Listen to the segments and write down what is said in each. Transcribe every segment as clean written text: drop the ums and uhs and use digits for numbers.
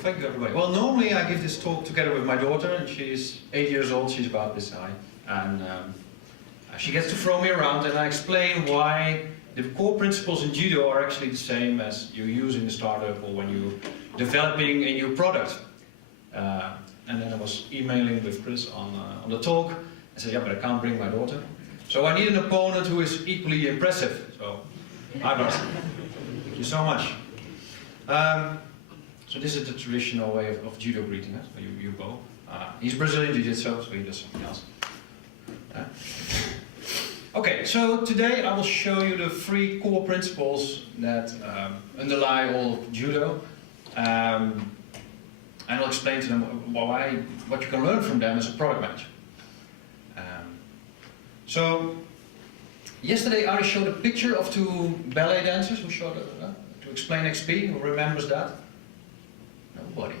thank you everybody. Well, normally I give this talk together with my daughter, and she's 8 years old, she's about this high. And she gets to throw me around, and I explain why the core principles in Judo are actually the same as you use in a startup or when you're developing a new product. And then I was emailing with Chris on the talk. I said, yeah, but I can't bring my daughter. So I need an opponent who is equally impressive. So, hi Bart. Thank you so much. So this is the traditional way of Judo greeting, huh? So you bow. He's Brazilian Jiu-Jitsu, so he does something else. Okay, so today I will show you the 3 core principles that underlie all of Judo. And I'll explain to them what you can learn from them as a product manager. So, yesterday I showed a picture of 2 ballet dancers who showed to explain XP. Who remembers that? Nobody.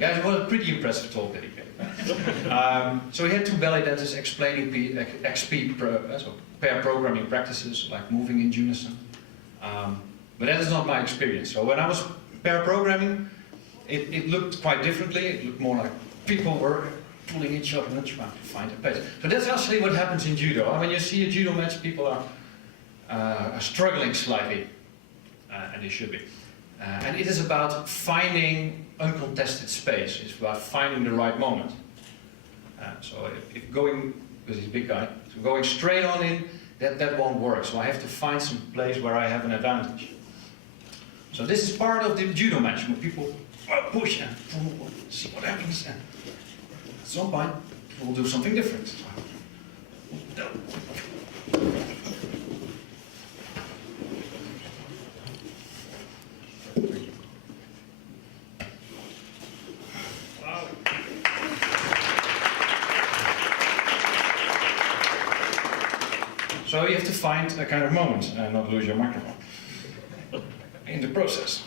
Guys, it was a pretty impressive talk that he gave. So we had 2 ballet dancers explaining XP, so pair programming practices, like moving in unison. But that is not my experience. So when I was pair programming, it looked quite differently. It looked more like people were pulling each other and trying to find a pace. So that's actually what happens in Judo. When you see a Judo match, people are struggling slightly, and they should be. And it is about finding uncontested space. It's about finding the right moment. So if going, because he's a big guy, so going straight on in, that won't work. So I have to find some place where I have an advantage. So this is part of the Judo match, where people push and pull, see what happens. And at some point, people will do something different. So you have to find a kind of moment and not lose your microphone in the process.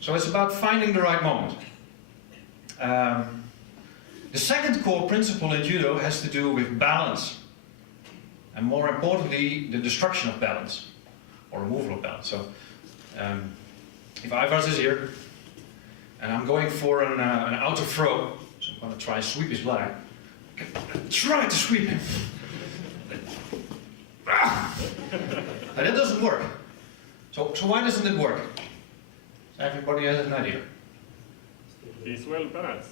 So it's about finding the right moment. The second core principle in Judo has to do with balance. And more importantly, the destruction of balance, or removal of balance. So if Ivars is here, and I'm going for an outer throw, so I'm going to try and sweep his leg. Try to sweep him. And that doesn't work. So why doesn't it work? Everybody has an idea. He's well balanced.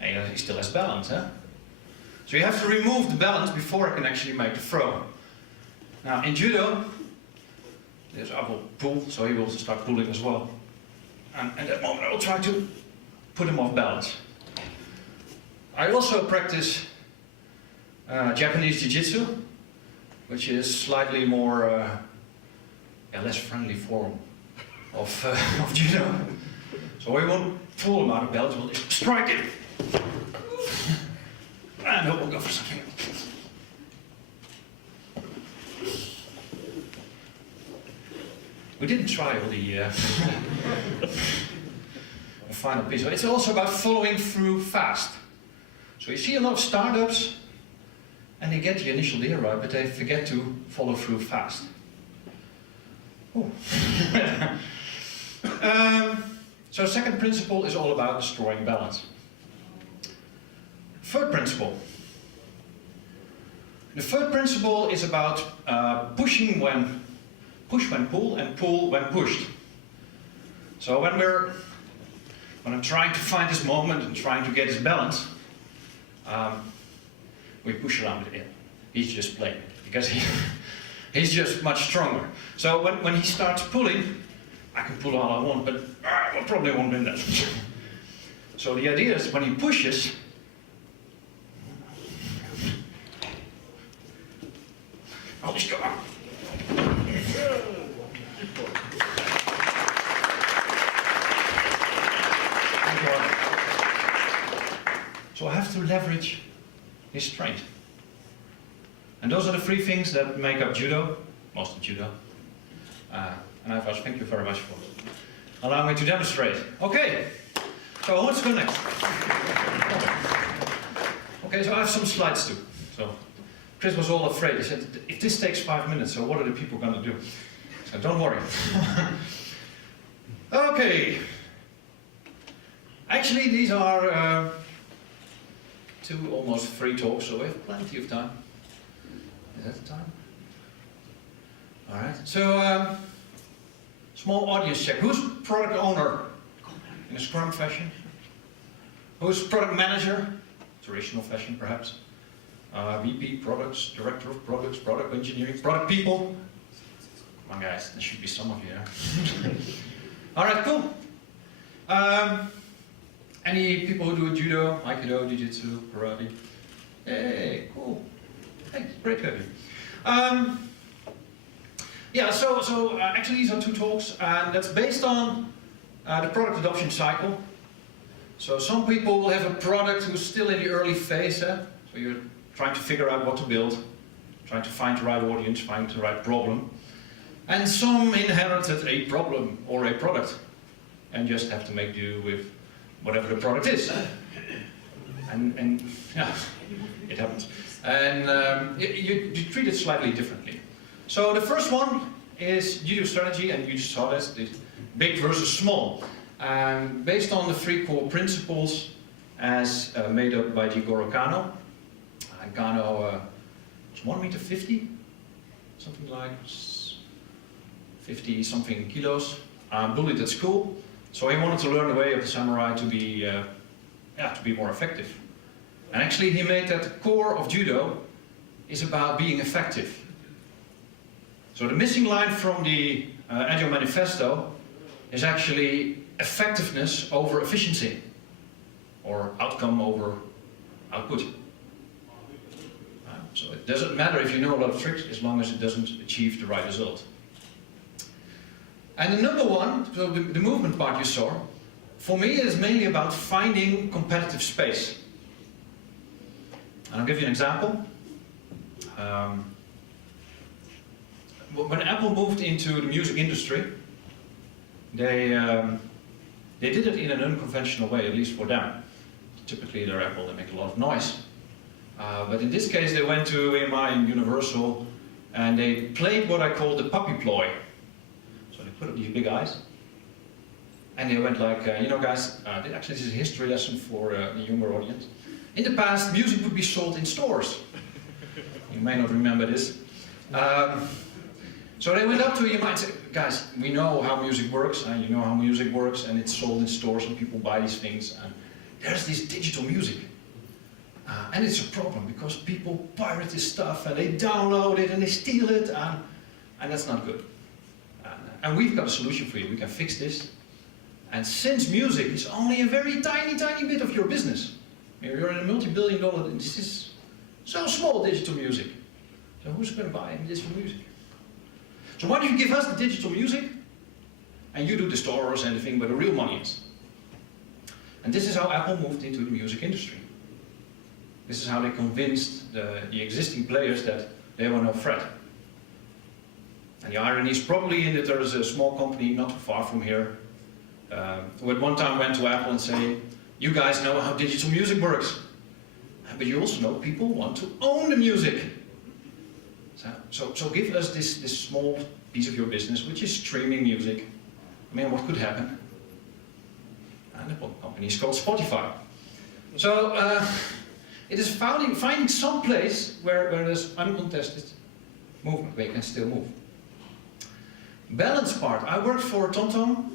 And he still has balance, huh? So you have to remove the balance before I can actually make the throw. Now in Judo, I will pull, so he will start pulling as well. And at that moment I will try to put him off balance. I also practice Japanese Jiu-Jitsu, which is slightly more, less friendly form of Judo. So we won't pull him out of balance, we'll just strike it. And we'll go for something else. We didn't try all the final piece. It's also about following through fast. So you see a lot of startups, and they get the initial idea right, but they forget to follow through fast. So second principle is all about destroying balance. Third principle. The third principle is about push when pull, and pull when pushed. So when I'm trying to find this moment and trying to get his balance, we push around with him. He's just playing because he's just much stronger. So when he starts pulling, I can pull all I want, but I probably won't win that. So the idea is when he pushes, I'll just go out. So I have to leverage his strength. And those are the 3 things that make up Judo, most of Judo. And Ivars, thank you very much for allowing me to demonstrate. Okay, so let's go next. Okay, so I have some slides too. So Chris was all afraid. He said, if this takes 5 minutes, so what are the people going to do? So don't worry. Okay. Actually, these are 2 almost 3 talks, so we have plenty of time. Is that the time? Alright, so small audience check. Who's product owner in a Scrum fashion? Who's product manager? Traditional fashion perhaps. VP products, director of products, product engineering, product people. Come on guys, there should be some of you there. Alright, cool. Any people who do Judo, Aikido, Jiu-Jitsu, Karate? Hey, cool. Hey, great to have you. Yeah, so actually these are 2 talks, and that's based on the product adoption cycle. So some people will have a product who's still in the early phase, so you're trying to figure out what to build, trying to find the right audience, find the right problem. And some inherited a problem or a product, and just have to make do with whatever the product is. And yeah, it happens. And you treat it slightly differently. So the first one is Judo strategy, and you just saw this big versus small. Based on the 3 core principles as made up by Jigoro Kano. Kano is 1.50 meters, something like 50 something kilos. Bullied at school, so he wanted to learn the way of the samurai to be more effective. And actually he made that the core of Judo is about being effective. So the missing line from the Agile Manifesto is actually effectiveness over efficiency, or outcome over output. So it doesn't matter if you know a lot of tricks as long as it doesn't achieve the right result. And the number one, so the movement part you saw, for me it is mainly about finding competitive space. And I'll give you an example. When Apple moved into the music industry, they did it in an unconventional way, at least for them. Typically they're Apple, they make a lot of noise. But in this case they went to EMI and Universal and they played what I call the puppy ploy. So they put up these big eyes and they went like, you know guys, actually this is a history lesson for the younger audience. In the past music would be sold in stores. You may not remember this. So they went up to EMI and said, guys, we know how music works, and you know how music works, and it's sold in stores and people buy these things, and there's this digital music. And it's a problem because people pirate this stuff and they download it and they steal it, and that's not good. And we've got a solution for you. We can fix this. And since music is only a very tiny, tiny bit of your business, you're in a multi-billion-dollar, this is so small, digital music. So who's going to buy digital music? So why don't you give us the digital music and you do the stores and everything where the real money is? And this is how Apple moved into the music industry. This is how they convinced the existing players that they were no threat. And the irony is probably in that there is a small company not too far from here who at one time went to Apple and say, you guys know how digital music works, but you also know people want to own the music. So give us this small piece of your business, which is streaming music. I mean, what could happen? And the company is called Spotify. So it is finding some place where there's uncontested movement, where you can still move. Balance part. I worked for TomTom.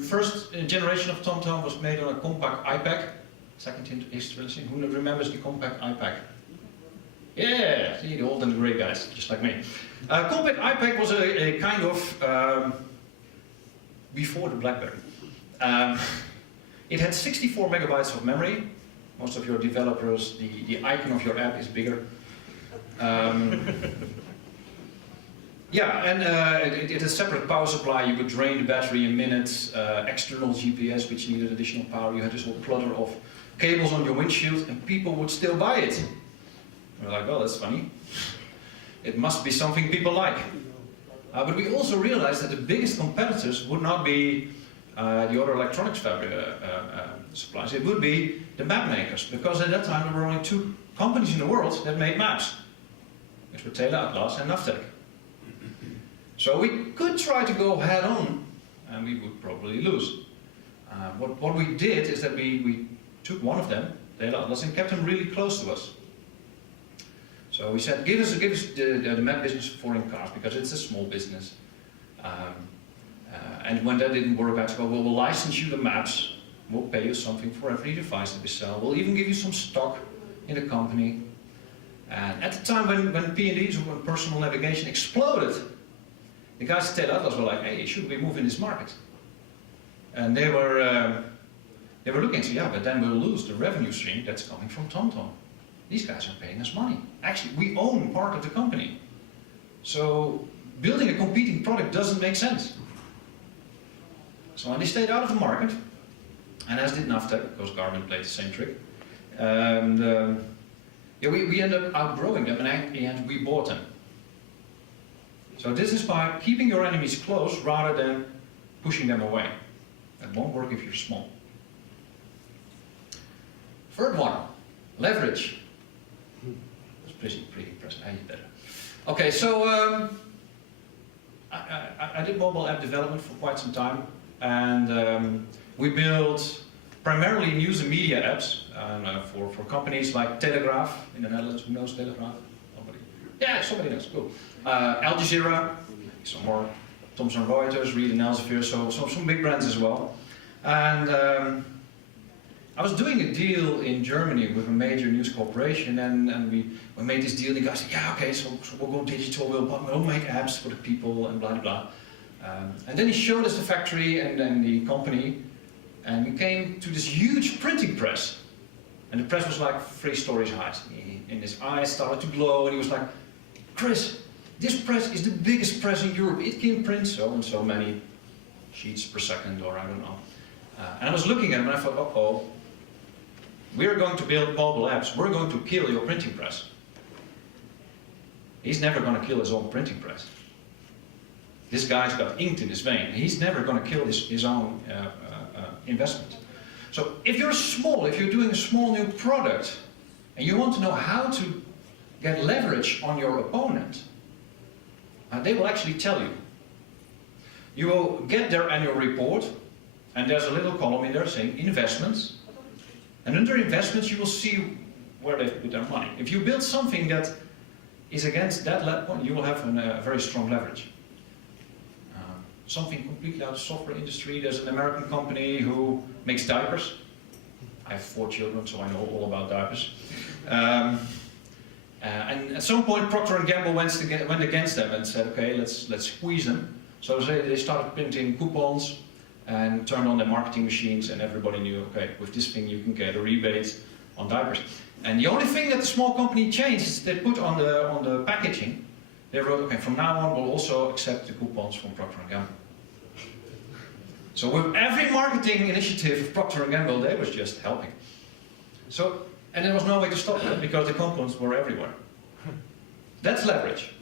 First generation of TomTom was made on a compact iPad. Second history lesson. Who remembers the compact iPad? Yeah, see, the old and the grey guys, just like me. Compact iPad was a kind of before the BlackBerry. It had 64 megabytes of memory. Most of your developers, the icon of your app is bigger. Yeah, and it had a separate power supply. You could drain the battery in minutes. External GPS, which needed additional power. You had this whole clutter of cables on your windshield, and people would still buy it. We're like, well, that's funny. It must be something people like. But we also realized that the biggest competitors would not be the other electronics suppliers. It would be the map makers, because at that time there were only 2 companies in the world that made maps. Which were Taylor Atlas and Navtec. So we could try to go head on, and we would probably lose. What we did is that we took one of them, the Atlas, and kept him really close to us. So we said, give us the map business for foreign cars, because it's a small business. And when that didn't work, I said, well, we'll license you the maps, we'll pay you something for every device that we sell, we'll even give you some stock in the company. And at the time when P&Ds, when personal navigation exploded, the guys at Atlas were like, hey, should we move in this market? And they were looking and said, yeah, but then we'll lose the revenue stream that's coming from TomTom. These guys are paying us money. Actually, we own part of the company. So building a competing product doesn't make sense. So they stayed out of the market, and as did Navtech, because Garmin played the same trick. And yeah, we ended up outgrowing them, and at the end we bought them. So this is by keeping your enemies close rather than pushing them away. That won't work if you're small. Third one, leverage. That's pretty impressive. I did better. Okay, so I did mobile app development for quite some time, and we built primarily news and media apps for companies like Telegraph in the Netherlands. Who knows Telegraph? Nobody? Yeah, somebody knows. Cool. Al Jazeera, some more Thomson Reuters, Reed and Elsevier, so some big brands as well. And I was doing a deal in Germany with a major news corporation, and we made this deal. The guy said, yeah, okay, so we'll go digital, we'll make apps for the people, and blah, blah, blah. And then he showed us the factory and the company, and we came to this huge printing press. And the press was like 3 stories high. And his eyes started to glow, and he was like, Chris, this press is the biggest press in Europe. It can print so and so many sheets per second, or I don't know. And I was looking at him, and I thought, uh-oh, we're going to build mobile apps. We're going to kill your printing press. He's never going to kill his own printing press. This guy's got ink in his vein. He's never going to kill his own investment. So if you're small, if you're doing a small new product, and you want to know how to get leverage on your opponent, they will actually tell you. You will get their annual report, and there's a little column in there saying investments. And under investments, you will see where they've put their money. If you build something that is against that point, you will have a very strong leverage. Something completely out of the software industry. There's an American company who makes diapers. I have 4 children, so I know all about diapers. And at some point, Procter & Gamble went against them and said, okay, let's squeeze them. So they started printing coupons and turned on their marketing machines, and everybody knew, okay, with this thing you can get a rebate on diapers. And the only thing that the small company changed is they put on the packaging, they wrote, okay, from now on we'll also accept the coupons from Procter & Gamble. So with every marketing initiative of Procter & Gamble, they was just helping. So, and there was no way to stop that because the coupons were everywhere. That's leverage.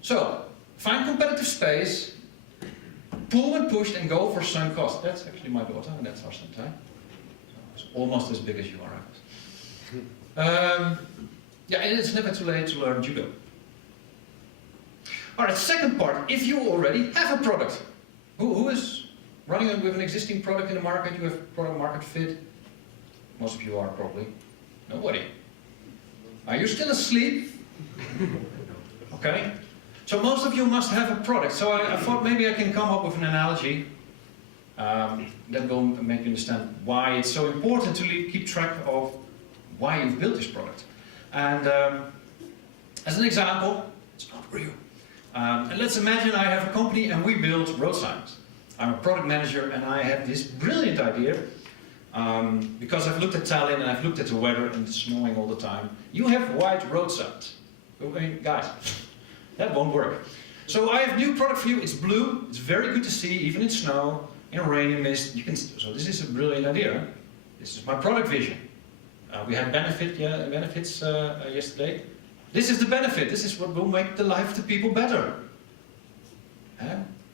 So, find competitive space, pull and push, and go for sunk cost. That's actually my daughter, and that's our son time. So it's almost as big as you are. Yeah, and it's never too late to learn Judo. Alright, second part, if you already have a product. Who is running with an existing product in the market? You have product market fit? Most of you are probably. Nobody. Are you still asleep? Okay. So most of you must have a product. So I thought maybe I can come up with an analogy that will make you understand why it's so important to keep track of why you've built this product. And as an example, it's not real. And let's imagine I have a company and we build road signs. I'm a product manager and I have this brilliant idea because I've looked at Tallinn and I've looked at the weather and it's snowing all the time. You have white road signs. I mean, guys, that won't work. So I have a new product for you. It's blue. It's very good to see, even in snow, in rain and mist. So this is a brilliant idea. This is my product vision. We had benefits yesterday. This is the benefit. This is what will make the life of the people better.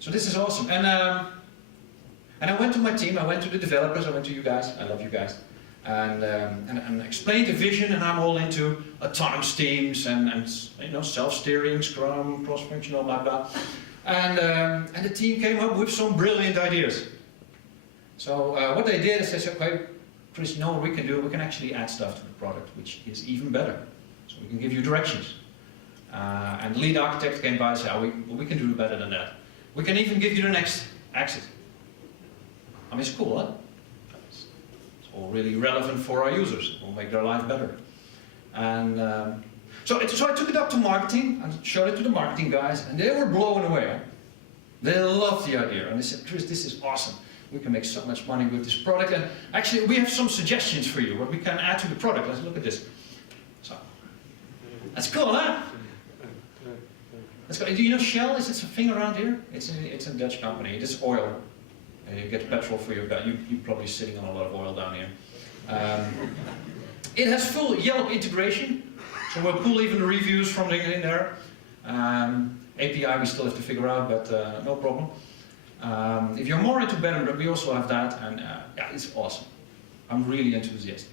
So this is awesome. And I went to my team. I went to the developers. I went to you guys. I love you guys. And explained the vision. And I'm all into autonomous teams and you know, self-steering, Scrum, cross-functional, blah blah. And the team came up with some brilliant ideas. So what they did is they said, okay, Chris, you know what we can do? We can actually add stuff to the product, which is even better. So we can give you directions. And the lead architect came by and said, oh, we can do better than that. We can even give you the next exit. I mean, it's cool, huh? It's all really relevant for our users. It will make their life better. And so I took it up to marketing and showed it to the marketing guys, and they were blown away. Huh? They loved the idea, and they said, Chris, this is awesome. We can make so much money with this product, and actually we have some suggestions for you, what we can add to the product. Let's look at this. So, that's cool, huh? Let's go. Do you know Shell? Is it a thing around here? It's a Dutch company. It is oil. You get petrol for your gun. You're probably sitting on a lot of oil down here. It has full Yelp integration, so we'll pull even the reviews from in there. API we still have to figure out, but no problem. If you're more into better, we also have that, and yeah, it's awesome. I'm really enthusiastic.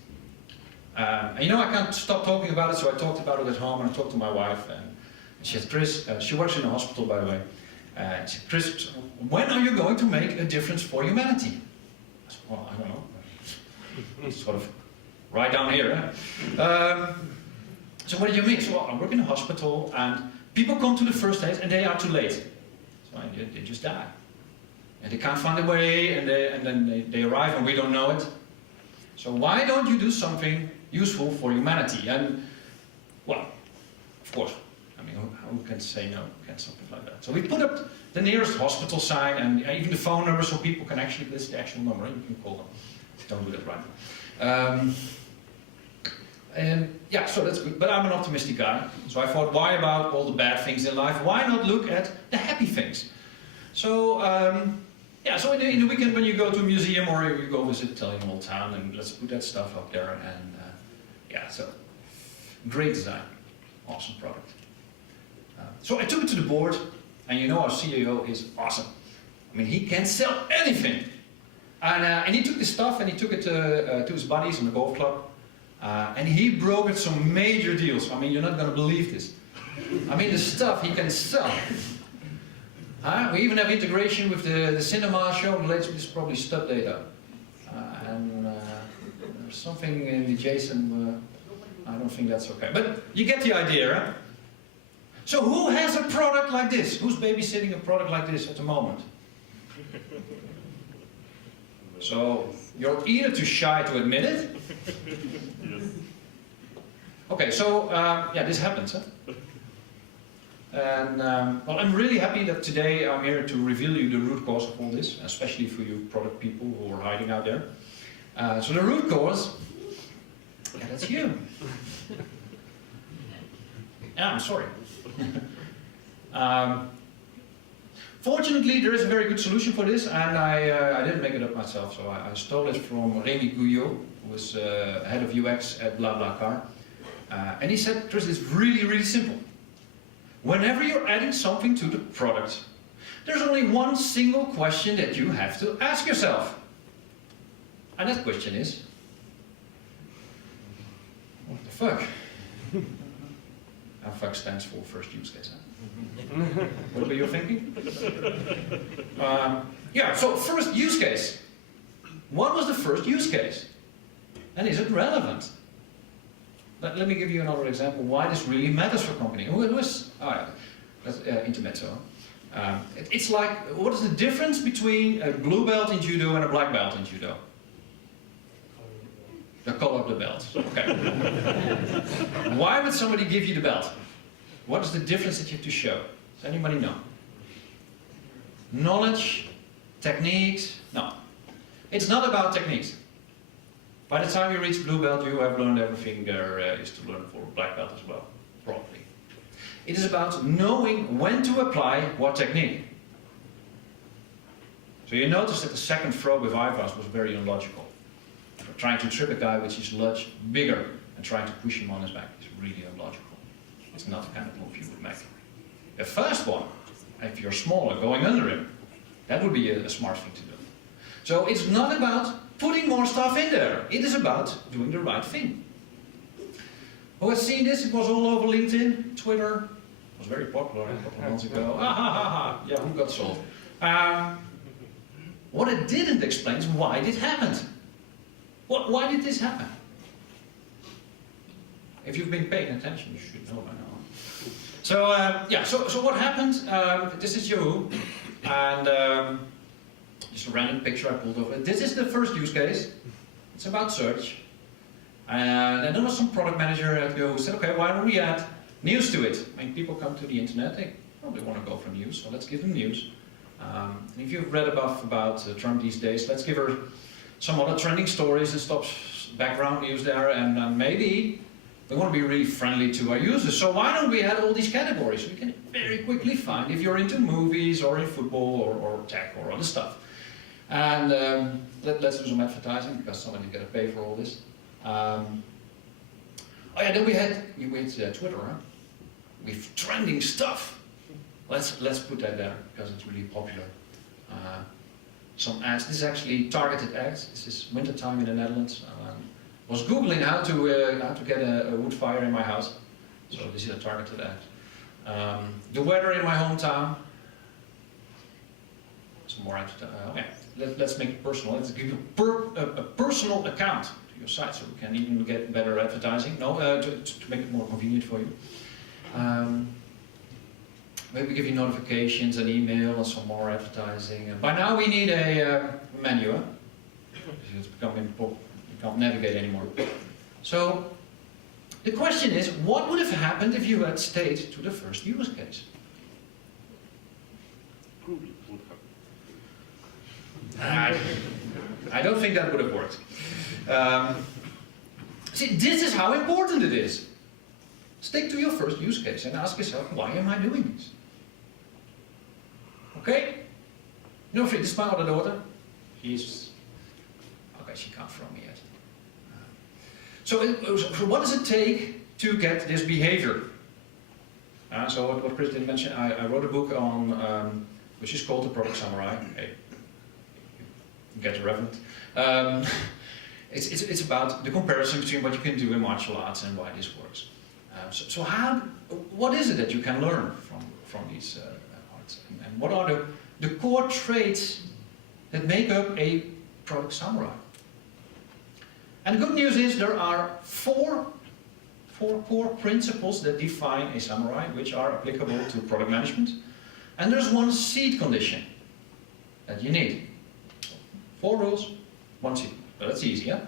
And you know, I can't stop talking about it, so I talked about it at home, and I talked to my wife, and she said, Chris, she works in a hospital, by the way. She said, Chris, when are you going to make a difference for humanity? I said, well, I don't know. Sort of right down here. So what do you mean? So well, I work in a hospital, and people come to the first aid, and they are too late. So they just die. And they can't find a way, and then they arrive, and we don't know it. So why don't you do something useful for humanity? And, well, of course, I mean, who can say no against something like that? So we put up the nearest hospital sign, and even the phone number, so people can actually list the actual number, and you can call them. Don't do that right now. And yeah, so that's good. But I'm an optimistic guy, so I thought, why about all the bad things in life? Why not look at the happy things? So yeah, so in the weekend when you go to a museum or you go visit Tallinn Old Town, and let's put that stuff up there. And yeah, so great design, awesome product. So I took it to the board, and you know our CEO is awesome. I mean, he can sell anything. And he took this stuff and he took it to his buddies in the golf club. And he brokered some major deals. I mean, you're not going to believe this. I mean, the stuff he can sell. We even have integration with the cinema show. This is probably stub data. And there's something in the JSON. I don't think that's okay. But you get the idea, huh? So who has a product like this? Who's babysitting a product like this at the moment? So you're either too shy to admit it. Yes. Okay, so yeah, this happens, huh? And well, I'm really happy that today I'm here to reveal you the root cause of all this, especially for you product people who are hiding out there. So the root cause, yeah, that's you. Yeah, I'm sorry. Fortunately, there is a very good solution for this, and I didn't make it up myself, so I stole it from Rémi Gouillot, who was head of UX at BlaBlaCar. And he said, Chris, it's really, really simple. Whenever you're adding something to the product, there's only one single question that you have to ask yourself. And that question is, what the fuck? And fuck stands for first use case. Huh? What were you thinking? Yeah, so first use case. What was the first use case? And is it relevant? Let me give you another example why this really matters for a company. Who is? Oh yeah, that's intermezzo. It's like, what is the difference between a blue belt in judo and a black belt in judo? The color of the belt. Okay. Why would somebody give you the belt? What is the difference that you have to show? Does anybody know? Knowledge, techniques? No. It's not about techniques. By the time you reach blue belt, you have learned everything there is to learn for black belt as well, probably. It is about knowing when to apply what technique. So you notice that the second throw with eyebrows was very illogical. Trying to trip a guy which is much bigger and trying to push him on his back is really illogical. It's not the kind of move you would make. The first one, if you're smaller, going under him, that would be a smart thing to do. So it's not about putting more stuff in there. It is about doing the right thing. Who has seen this? It was all over LinkedIn, Twitter. It was very popular a couple of months ago. Ah ha ha ha. Yeah, who got sold? What it didn't explain is why it happened. Why did this happen? If you've been paying attention, you should know by now. So, so what happened? This is Yahoo, and just a random picture I pulled over. This is the first use case. It's about search. And then there was some product manager at Yahoo who said, okay, why don't we add news to it? I mean, people come to the internet, they probably want to go for news, so let's give them news. And if you've read about Trump these days, let's give her some other trending stories and stuff, background news there, and maybe we want to be really friendly to our users. So why don't we add all these categories? We can very quickly find if you're into movies or in football or tech or other stuff. And let's do some advertising because somebody's got to pay for all this. Oh yeah, then we had Twitter, huh? With trending stuff. Let's put that there because it's really popular. Some ads. This is actually targeted ads. This is winter time in the Netherlands. Was googling how to get a wood fire in my house. So this is a targeted ad. The weather in my hometown. Some more ads. Okay. Let's make it personal. Let's give you a personal account to your site, so we can even get better advertising. To make it more convenient for you. Maybe give you notifications, an email, and some more advertising. And by now we need a menu. Huh? It's becoming important. You can't navigate anymore. So the question is, what would have happened if you had stayed to the first use case? I don't think that would have worked. See, this is how important it is. Stick to your first use case and ask yourself, why am I doing this? Okay? No, this is my other daughter. Okay, she can't throw me yet. So what does it take to get this behavior? So what Chris did mention, I wrote a book on, which is called The Product Samurai. Hey, you get the reference. It's about the comparison between what you can do in martial arts and why this works. So what is it that you can learn from these arts? And what are the core traits that make up a product samurai? And the good news is there are four core principles that define a samurai, which are applicable to product management. And there's one seed condition that you need. 4 rules, 1 seed. But that's easy, yeah?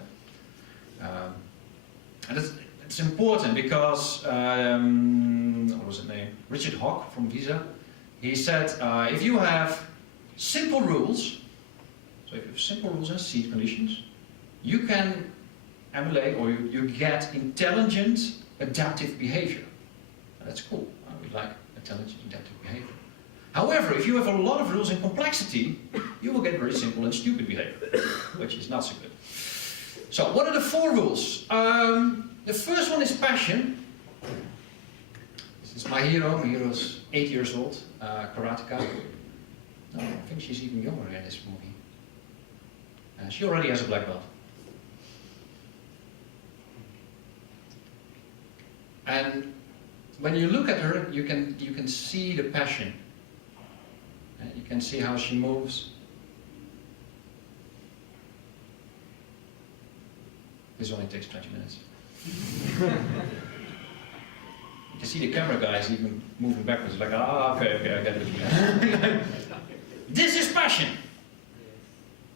And it's important because, what was his name? Richard Hock from Visa. He said, if you have simple rules, so if you have simple rules and seed conditions, you can emulate or you get intelligent adaptive behavior. And that's cool. We like intelligent adaptive behavior. However, if you have a lot of rules and complexity, you will get very simple and stupid behavior, which is not so good. So, what are the 4 rules? The first one is passion. This is my hero. My hero's 8 years old, karateka. No, I think she's even younger in this movie. She already has a black belt. And when you look at her, you can see the passion. You can see how she moves. This only takes 20 minutes. You can see the camera guys even moving backwards, like, okay, I get it. This is passion.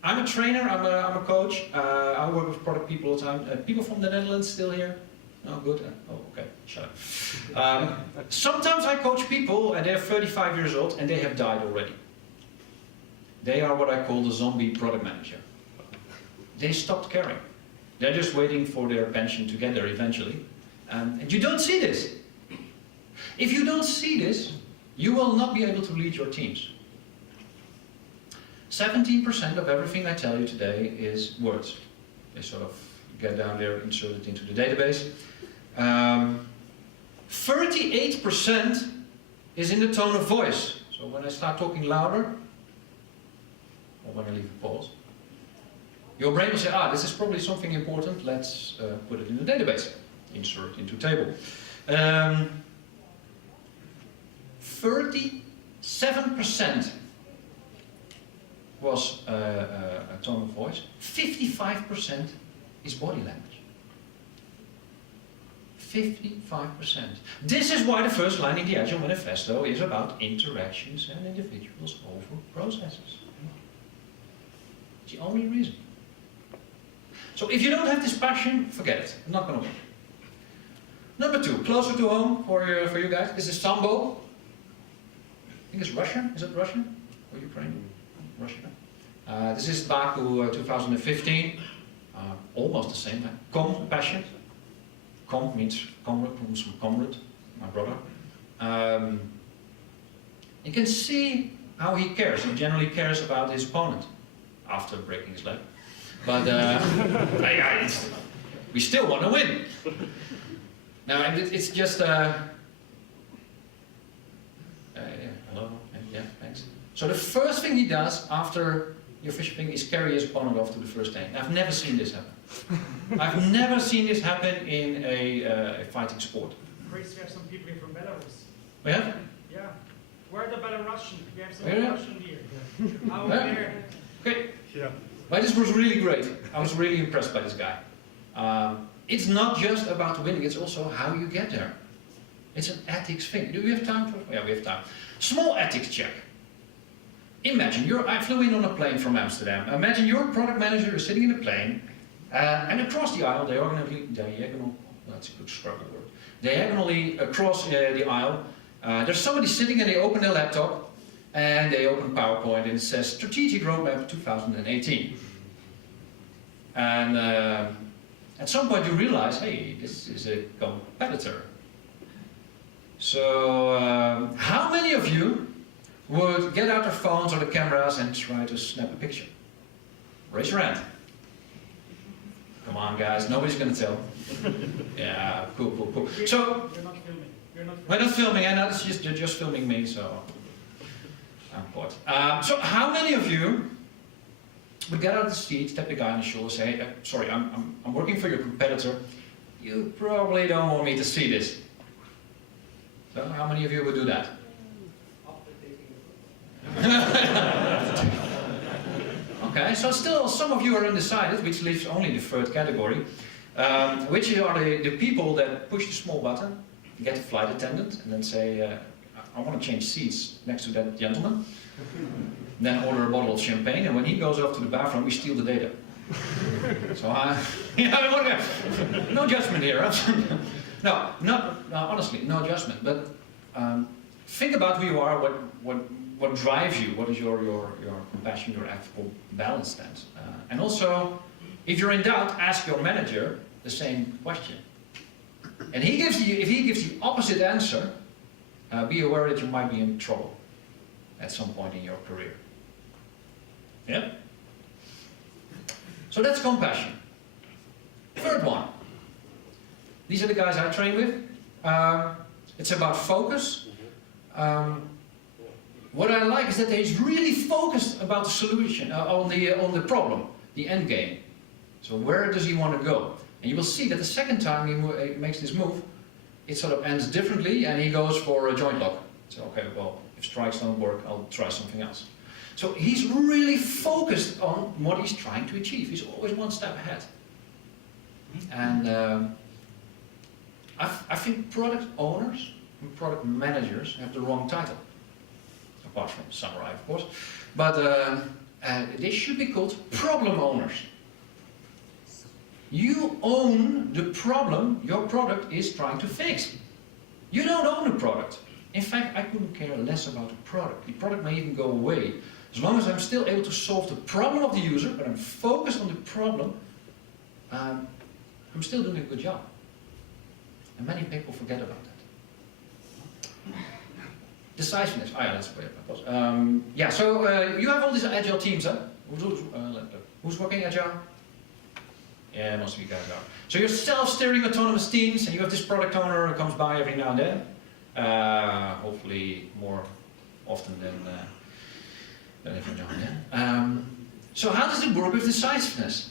I'm a trainer, I'm a coach. I work with product people all the time. People from the Netherlands still here? No, good. Oh, okay, shut up. Sometimes I coach people and they're 35 years old and they have died already. They are what I call the zombie product manager. They stopped caring. They're just waiting for their pension to get there eventually. And you don't see this. If you don't see this, you will not be able to lead your teams. 17% of everything I tell you today is words. They sort of get down there, inserted into the database. 38% is in the tone of voice. So when I start talking louder, or when I leave a pause, your brain will say, this is probably something important, let's put it in the database. Insert into table. 37% was a tone of voice. 55% is body language. 55%. This is why the first line in the Agile Manifesto is about interactions and individuals over processes. It's the only reason. So if you don't have this passion, forget it. It's not going to work. Number 2, closer to home for you guys. This is Sambo. I think it's Russian. Is it Russian or Ukrainian? Russian. This is Baku 2015. Almost the same. Compassion. Com means comrade, comes from comrade, my brother. You can see how he cares. He generally cares about his opponent after breaking his leg. But we still want to win. Now, it's just yeah, hello, yeah, thanks. So the first thing he does after the official thing is carry his opponent off to the first lane. I've never seen this happen. I've never seen this happen in a fighting sport. Chris, we have some people here from Belarus. We have? Yeah. Where are the Belarusian? We have some Yeah. Russian here. How Yeah. there? Okay. Yeah. But this was really great. I was really impressed by this guy. It's not just about winning, it's also how you get there. It's an ethics thing. Do we have time for? Yeah, we have time. Small ethics check. Imagine I flew in on a plane from Amsterdam. Imagine your product manager is sitting in a plane, and across the aisle, that's a good struggle word. Diagonally across the aisle, there's somebody sitting and they open their laptop, and they open PowerPoint and it says Strategic Roadmap 2018. And at some point you realize, hey, this is a competitor. So how many of you would get out their phones or the cameras and try to snap a picture? Raise your hand. Come on guys, nobody's going to tell. Yeah, cool. So, You're not filming. we're not filming, and they're just filming me, so I'm caught. So how many of you would get out of the seat, tap the guy on the shoulder, say, sorry, I'm working for your competitor. You probably don't want me to see this. So how many of you would do that? Okay, so still some of you are undecided, which leaves only the third category, which are the people that push the small button, get a flight attendant, and then say, I want to change seats next to that gentleman. Then order a bottle of champagne, and when he goes off to the bathroom, we steal the data. So no judgment here. No, honestly, no judgment. But think about who you are, what drives you, what is your compassion, your ethical balance stance. And also, if you're in doubt, ask your manager the same question. And if he gives the opposite answer, be aware that you might be in trouble at some point in your career. Yeah? So that's compassion. Third one. These are the guys I train with. It's about focus. What I like is that he's really focused about the solution, on the problem, the end game. So where does he want to go? And you will see that the second time he makes this move, it sort of ends differently, and he goes for a joint lock. So okay, well, if strikes don't work, I'll try something else. So he's really focused on what he's trying to achieve. He's always one step ahead. And I think product owners and product managers have the wrong title. Apart from samurai, of course. But they should be called problem owners. You own the problem your product is trying to fix. You don't own the product. In fact, I couldn't care less about the product. The product may even go away. As long as I'm still able to solve the problem of the user, but I'm focused on the problem, I'm still doing a good job. And many people forget about that. Decisiveness. Oh yeah, that's where it was. Yeah, so you have all these agile teams, huh? Who's working agile? Yeah, most of you guys are. So you're self-steering autonomous teams, and you have this product owner who comes by every now and then. Hopefully more often than every now and then. So how does it work with decisiveness?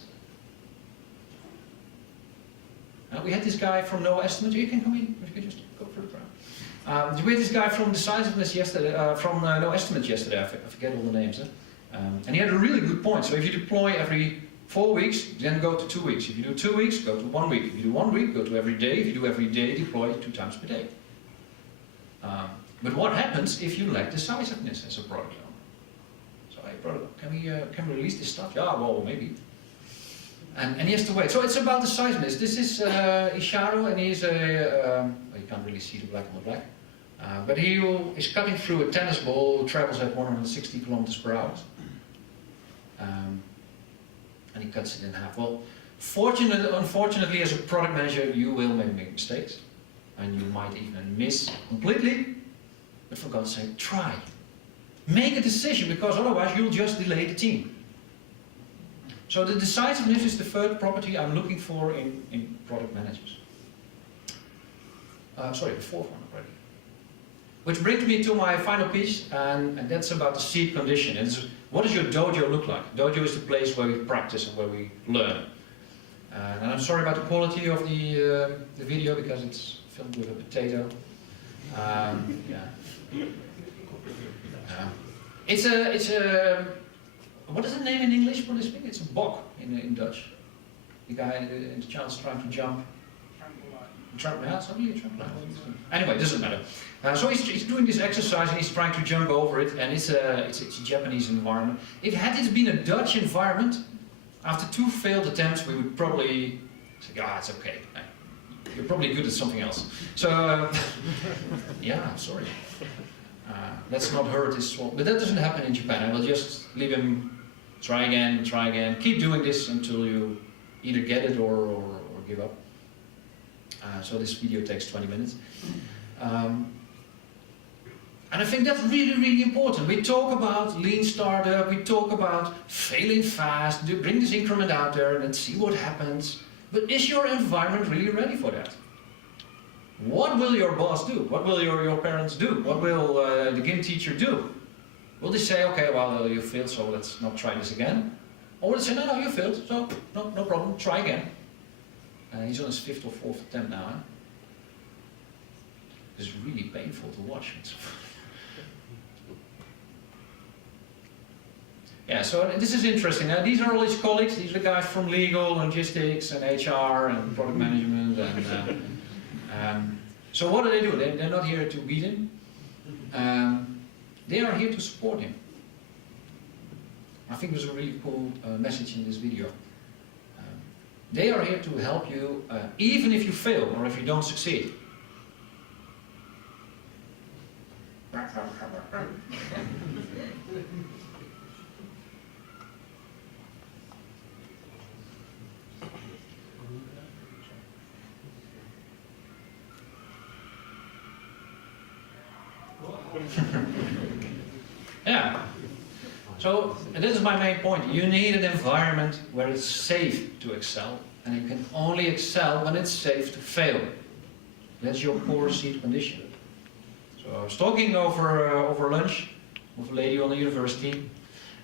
We had this guy from No Estimate. You can come in. You can just go for the crowd. We had this guy from decisiveness yesterday, from No Estimate yesterday. I forget all the names. And he had a really good point. So if you deploy every 4 weeks, then go to 2 weeks. If you do 2 weeks, go to 1 week. If you do 1 week, go to every day. If you do every day, deploy 2 times per day. But what happens if you lack decisiveness as a product owner? So, hey, product, can we release this stuff? Yeah, well, maybe. And he has to wait. So it's about decisiveness. This is Isharo, and he's well, you can't really see the black on the black. But he is cutting through a tennis ball, travels at 160 kilometers per hour. And he cuts it in half. Well, unfortunately, as a product manager, you will make mistakes. And you might even miss completely. But for God's sake, try. Make a decision, because otherwise you'll just delay the team. So the decisiveness is the third property I'm looking for in product managers. Sorry, the fourth one already. Which brings me to my final piece, and that's about the seed condition. What does your dojo look like? Dojo is the place where we practice and where we learn. And I'm sorry about the quality of the video, because it's filmed with a potato. It's a what is the name in English for this thing? It's a bok in Dutch. The guy, the child's trying to jump. Trampoline. Anyway, it doesn't matter. So he's doing this exercise and he's trying to jump over it, and it's a Japanese environment. If had it been a Dutch environment, after 2 failed attempts, we would probably say, "Ah, it's okay. You're probably good at something else." So, yeah, sorry. Let's not hurt his soul. But that doesn't happen in Japan. I will just leave him try again. Keep doing this until you either get it or give up. So this video takes 20 minutes. And I think that's really, really important. We talk about lean startup, we talk about failing fast, bring this increment out there and see what happens. But is your environment really ready for that? What will your boss do? What will your parents do? What will the gym teacher do? Will they say, okay, well, you failed, so let's not try this again? Or will they say, no, you failed, so no problem, try again. He's on his 5th or 4th attempt now. Huh? It's really painful to watch. Yeah, so this is interesting. Now, these are all his colleagues. These are guys from legal, logistics, and HR, and product management. And so what do? They're not here to beat him. They are here to support him. I think there's a really cool message in this video. They are here to help you, even if you fail or if you don't succeed. Yeah. So, and this is my main point. You need an environment where it's safe to excel, and you can only excel when it's safe to fail. That's your core seed condition. So I was talking over lunch with a lady on the university,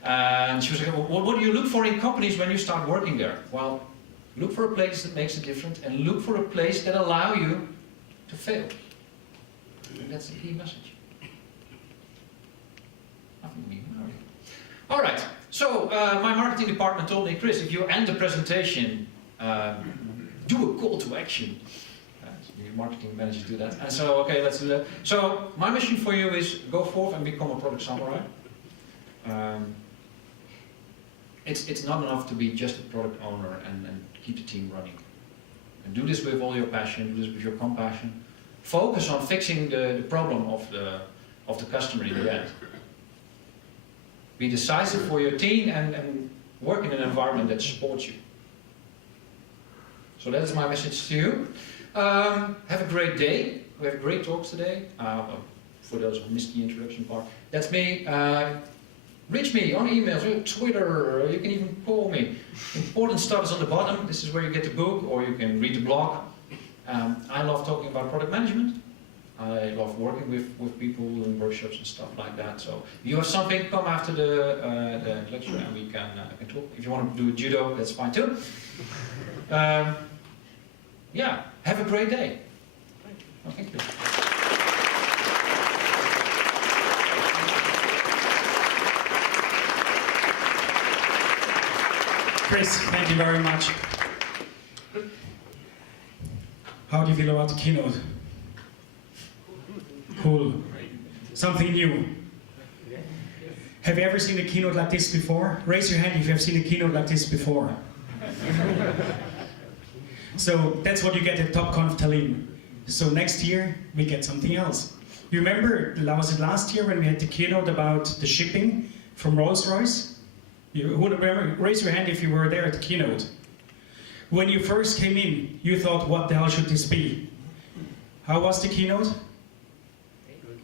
and she was like, well, what do you look for in companies when you start working there? Well, look for a place that makes a difference, and look for a place that allows you to fail. And that's the key message. Nothing new. All right, so my marketing department told me, Chris, if you end the presentation, do a call to action. The marketing managers do that. And so, okay, let's do that. So my mission for you is go forth and become a product samurai. It's not enough to be just a product owner and keep the team running. And do this with all your passion, do this with your compassion. Focus on fixing the problem of the customer in the end. Be decisive for your team and work in an environment that supports you. So that's my message to you. Have a great day. We have great talks today. For those who missed the introduction part, that's me. Reach me on emails, Twitter, you can even call me. Important stuff is on the bottom. This is where you get the book, or you can read the blog. I love talking about product management. I love working with people in workshops and stuff like that. So if you have something, come after the lecture and we can talk. If you want to do judo, that's fine too. Yeah, have a great day. Thank you. Chris, thank you very much. How do you feel about the keynote? Cool. Something new. Have you ever seen a keynote like this before? Raise your hand if you have seen a keynote like this before. So that's what you get at Topconf Tallinn. So next year we get something else. You remember, was it last year when we had the keynote about the shipping from Rolls-Royce? Who remember? Raise your hand if you were there at the keynote. When you first came in, you thought, what the hell should this be? How was the keynote?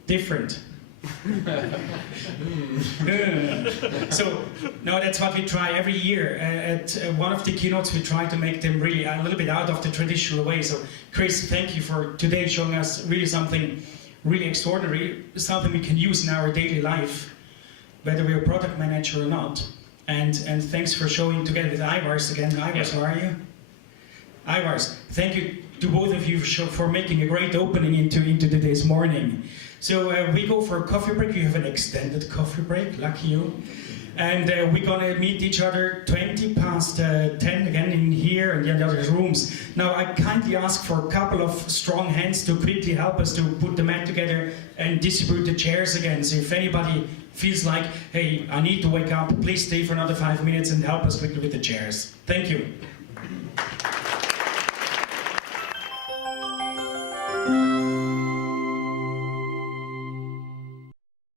Different. So, no, that's what we try every year. At one of the keynotes, we try to make them really a little bit out of the traditional way. So, Chris, thank you for today showing us really something really extraordinary, something we can use in our daily life, whether we're a product manager or not. And thanks for showing together with Ivars again. Ivars, how are you? Ivars, thank you to both of you for making a great opening into today's morning. So we go for a coffee break. You have an extended coffee break, lucky you. And we're gonna meet each other 20 past 10 again in here and the other rooms. Now I kindly ask for a couple of strong hands to quickly help us to put the mat together and distribute the chairs again. So if anybody feels like, hey, I need to wake up, please stay for another 5 minutes and help us quickly with the chairs. Thank you.